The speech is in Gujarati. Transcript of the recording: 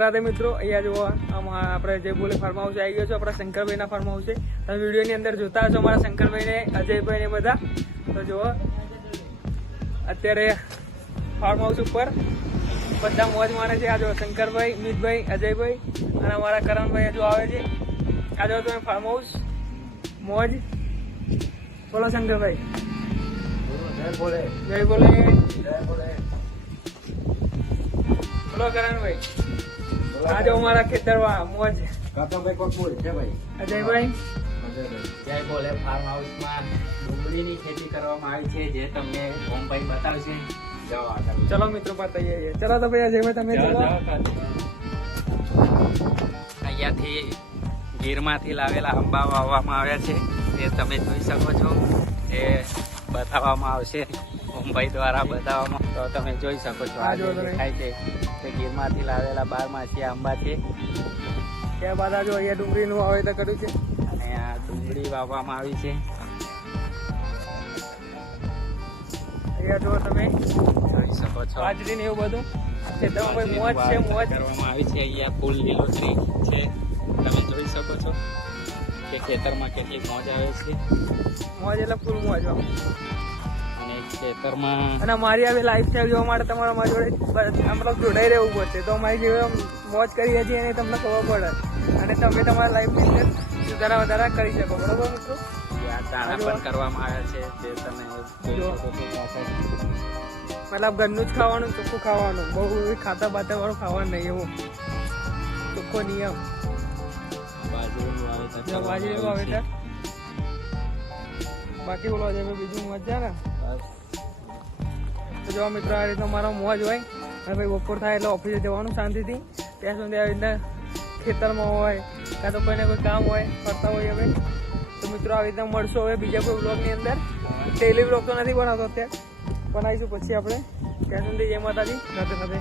રાધે મિત્રો, અહીંયા જો આપણે જે બોલે ફાર્મ હાઉસ આવી ગયો છે, આપણા શંકરભાઈના ફાર્મ હાઉસ છે. તમે વિડીયોની અંદર જોતા હશો અમારા શંકરભાઈને, અજયભાઈને બધા. તો જુઓ અત્યારે ફાર્મ હાઉસ ઉપર બધા મોજ માણે છે. આ જો શંકરભાઈ, મિતભાઈ, અજયભાઈ અને અમારા કરણભાઈ હજુ આવે છે. આ જો તમે ફાર્મ હાઉસ મોજ. બોલો શંકરભાઈ, જય બોલે, જય બોલે, જય બોલે. બોલો કરણભાઈ, આજે અમારા ખેતરમાં મોજ. કાકાભાઈ કોક બોલ છે ભાઈ. અજયભાઈ, જય બોલે. ફાર્મ હાઉસમાં ડુંગળીની ખેતી કરવામાં આવી છે, જે તમને ઓમભાઈ બતાવશે. જાઓ આગળ. ચલો મિત્રો બતાવીએ. ચલો તો ભાઈ અજયભાઈ તમે ચલો. અહીંયાથી ગીરમાંથી લાવેલા આંબા વાવવામાં આવ્યા છે, તે તમે જોઈ શકો છો. એ બતાવવામાં આવશે ઓમભાઈ દ્વારા બતાવવામાં. તો તમે જોઈ શકો છો. આ જે દેખાય છે તે ગીરમાંથી લાવેલા 12 આંબા છે. ત્યાર બાદ આ જો અહીંયા ડુંગળીનું વાવેતર કર્યું છે અને આ ડુંગળી વાવવામાં આવી છે. અહીંયા જો તમે જોઈ શકો છો. બાજરી ને એવું બધું ખેતરમાં કોઈ મોજ છે, મોજ કરવામાં આવી છે. અહીંયા ફૂલ લીલોતરી છે, તમે જોઈ શકો છો કે ખેતરમાં કેટલી મોજ આવે છે. મોજ એટલે ફૂલ મોજ. અને ખેતરમાં અને મારી આવી લાઈફસ્ટાઈલ જોવા માટે તમારે અમારી જોડે મતલબ જોડાઈ રહેવું પડશે. તો અમારી જે મોજ કરીએ છીએ એને તમને ખબર પડે અને તમે તમારા લાઈફની અંદર સુધારા વધારા કરી શકો. બરોબર મિત્રો? ત્યાં દાણા પણ કરવામાં આવ્યા છે, તે તમે જોઈ શકો છો. મતલબ ઘરનું જ ખાવાનું, ચોખ્ખું ખાવાનું, બહુ ખાતા બાતા વાળું ખાવાનું નહીં, એવું ચોખ્ખો નિયમ. બાજરીનું વાવેતર કરવામાં બાજરીનું આવ્યું છે. વાવેતર બાકી બોલો છે બીજું મજા ને. બસ. તો જો મિત્રો આ રીતનો મારો મોજ હોય. અને ભાઈ બપોર થાય એટલે ઓફિસે જવાનું શાંતિથી. ત્યાં સુધી આવી રીતના ખેતરમાં હોય કાં તો કોઈને કોઈ કામ હોય કરતા હોય. હવે તો મિત્રો આવી રીતના મળશો હવે બીજા કોઈ બ્લોગની અંદર. ડેઈલી બ્લોગ તો નથી બનાવતો અત્યારે, બનાવીશું પછી આપણે. ત્યાં સુધી જય માતાજી, રાધે રાધે.